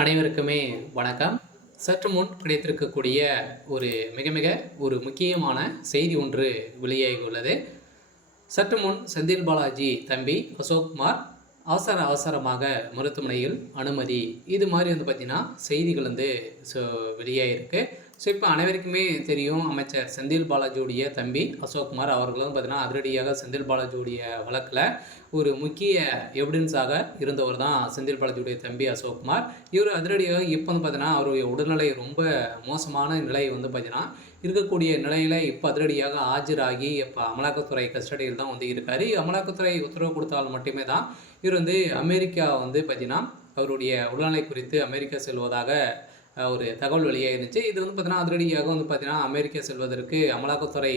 அனைவருக்குமே வணக்கம். சற்று முன் கிடைத்திருக்கக்கூடிய ஒரு மிக மிக ஒரு முக்கியமான செய்தி ஒன்று வெளியாகியுள்ளது. சற்று முன் செந்தில் பாலாஜி தம்பி அசோக்குமார் அவசரமாக மருத்துவமனையில் அனுமதி. இது மாதிரி பார்த்தீங்கன்னா செய்திகள் ஸோ வெளியாகிருக்கு. ஸோ இப்போ அனைவருக்குமே தெரியும், அமைச்சர் செந்தில் பாலாஜியுடைய தம்பி அசோக்குமார் அவர்களும் பார்த்தீங்கன்னா அதிரடியாக செந்தில் பாலாஜியுடைய வழக்கில் ஒரு முக்கிய எவிடன்ஸாக இருந்தவர் தான் செந்தில் பாலாஜியுடைய தம்பி அசோக்குமார். இவர் அதிரடியாக இப்போ பார்த்தீங்கன்னா அவருடைய உடல்நிலை ரொம்ப மோசமான நிலை பார்த்தீங்கன்னா இருக்கக்கூடிய நிலையில் இப்போ அதிரடியாக ஆஜராகி இப்போ அமலாக்கத்துறை கஸ்டடியில் தான் இருக்கார். அமலாக்கத்துறை உத்தரவு கொடுத்தால் மட்டுமே தான் இவர் அமெரிக்கா பார்த்தீங்கன்னா அவருடைய உடல்நிலை குறித்து அமெரிக்கா செல்வதாக ஒரு தகவல் வெளியாக இருந்துச்சு. இது பார்த்தீங்கன்னா அதிரடியாக பார்த்தீங்கன்னா அமெரிக்கா செல்வதற்கு அமலாக்கத்துறை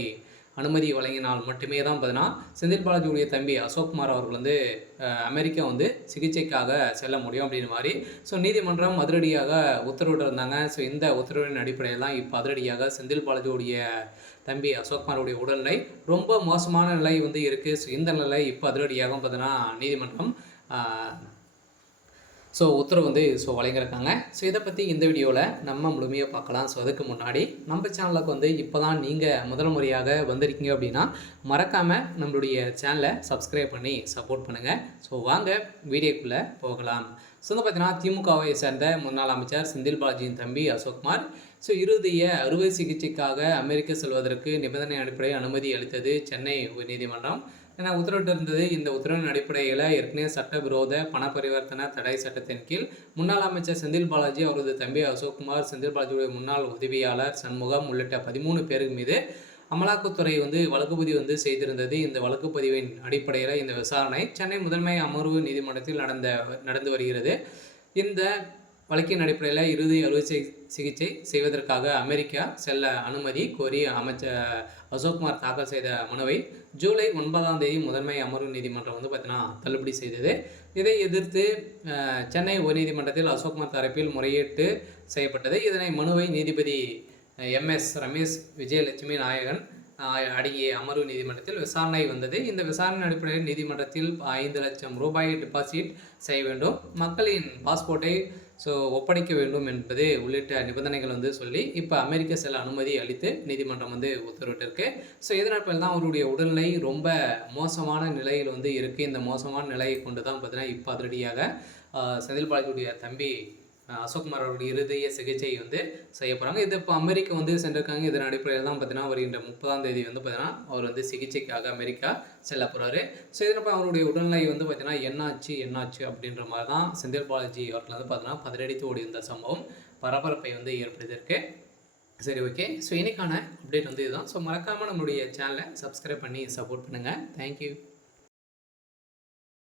அனுமதி வழங்கினால் மட்டுமே தான் பார்த்தீங்கன்னா செந்தில் பாலாஜியுடைய தம்பி அசோக்குமார் அவர்கள் அமெரிக்கா சிகிச்சைக்காக செல்ல முடியும் அப்படின்னு மாதிரி நீதிமன்றம் அதிரடியாக உத்தரவிட்டிருந்தாங்க. இந்த உத்தரவின் அடிப்படையில் தான் இப்போ அதிரடியாக செந்தில் பாலாஜியுடைய தம்பி அசோக்குமாருடைய உடல்நிலை ரொம்ப மோசமான நிலை இருக்குது. இந்த நிலை இப்போ அதிரடியாக பார்த்தீங்கன்னா நீதிமன்றம் உத்தரவு வழங்கியிருக்காங்க. இதை பற்றி இந்த வீடியோவில் நம்ம முழுமையாக பார்க்கலாம். அதுக்கு முன்னாடி நம்ம சேனலுக்கு இப்போ தான் நீங்கள் முதல் முறையாக வந்திருக்கீங்க அப்படின்னா மறக்காமல் நம்மளுடைய சேனலை சப்ஸ்கிரைப் பண்ணி சப்போர்ட் பண்ணுங்கள். வாங்க வீடியோக்குள்ளே போகலாம். பார்த்தீங்கன்னா திமுகவை சேர்ந்த முன்னாள் அமைச்சர் செந்தில் பாலாஜியின் தம்பி அசோக்குமார் இறுதிய அறுவை சிகிச்சைக்காக அமெரிக்கா செல்வதற்கு நிபந்தனை அடிப்படையில் அனுமதி அளித்தது சென்னை உயர்நீதிமன்றம் என உத்தரவிட்டிருந்தது. இந்த உத்தரவின் அடிப்படையில் ஏற்கனவே சட்டவிரோத பண பரிவர்த்தனை தடை சட்டத்தின் கீழ் முன்னாள் அமைச்சர் செந்தில் பாலாஜி, அவரது தம்பி அசோக்குமார், செந்தில் பாலாஜியுடைய முன்னாள் உதவியாளர் சண்முகம் உள்ளிட்ட 13 பேருக்கு மீது அமலாக்கத்துறை வழக்குப்பதிவு செய்திருந்தது. இந்த வழக்குப்பதிவின் அடிப்படையில் இந்த விசாரணை சென்னை முதன்மை அமர்வு நீதிமன்றத்தில் நடந்து வருகிறது. இந்த வழக்கின் அடிப்படையில் இறுதி அறுவை சிகிச்சை செய்வதற்காக அமெரிக்கா செல்ல அனுமதி கோரி அமைச்சர் அசோக்குமார் தாக்கல் செய்த மனுவை ஜூலை 9 முதன்மை அமர்வு நீதிமன்றம் பார்த்தீங்கன்னா தள்ளுபடி செய்தது. இதை எதிர்த்து சென்னை உயர்நீதிமன்றத்தில் அசோக்குமார் தரப்பில் முறையீட்டு செய்யப்பட்டது. இதனை மனுவை நீதிபதி MS ரமேஷ் விஜயலட்சுமி நாயகன் அடங்கிய அமர்வு நீதிமன்றத்தில் விசாரணை வந்தது. இந்த விசாரணை அடிப்படையில் நீதிமன்றத்தில் 5 லட்சம் ரூபாய் டெபாசிட் செய்ய வேண்டும், மக்களின் பாஸ்போர்ட்டை ஒப்படைக்க வேண்டும் என்பது உள்ளிட்ட நிபந்தனைகள் சொல்லி இப்போ அமெரிக்கா செல்ல அனுமதி அளித்து நீதிமன்றம் உத்தரவிட்டிருக்கு. இதனால் தான் அவருடைய உடல்நிலை ரொம்ப மோசமான நிலையில் இருக்குது. இந்த மோசமான நிலையை கொண்டு தான் பார்த்தீங்கன்னா இப்போ அதிரடியாக செந்தில் பாலாஜியுடைய தம்பி அசோக்குமார் அவருடைய இருதய சிகிச்சை செய்ய போகிறாங்க. இது இப்போ அமெரிக்கா சென்றிருக்காங்க. இதன் அடிப்படையில் தான் பார்த்தீங்கன்னா வருகின்ற 30 பார்த்தீங்கன்னா அவர் சிகிச்சைக்காக அமெரிக்கா செல்ல போகிறாரு. இதனப்போ அவருடைய உடல்நிலை பார்த்தீங்கன்னா என்னாச்சு அப்படின்ற மாதிரி தான் செந்தில் பாலாஜி அவர்கள் பார்த்தீங்கன்னா பதறடித்து ஓடி இருந்த சம்பவம் பரபரப்பை ஏற்படுத்தியிருக்கு. சரி, ஓகே. இன்னைக்கான அப்டேட் இதுதான். மறக்காமல் நம்மளுடைய சேனலை சப்ஸ்கிரைப் பண்ணி சப்போர்ட் பண்ணுங்கள். தேங்க்யூ.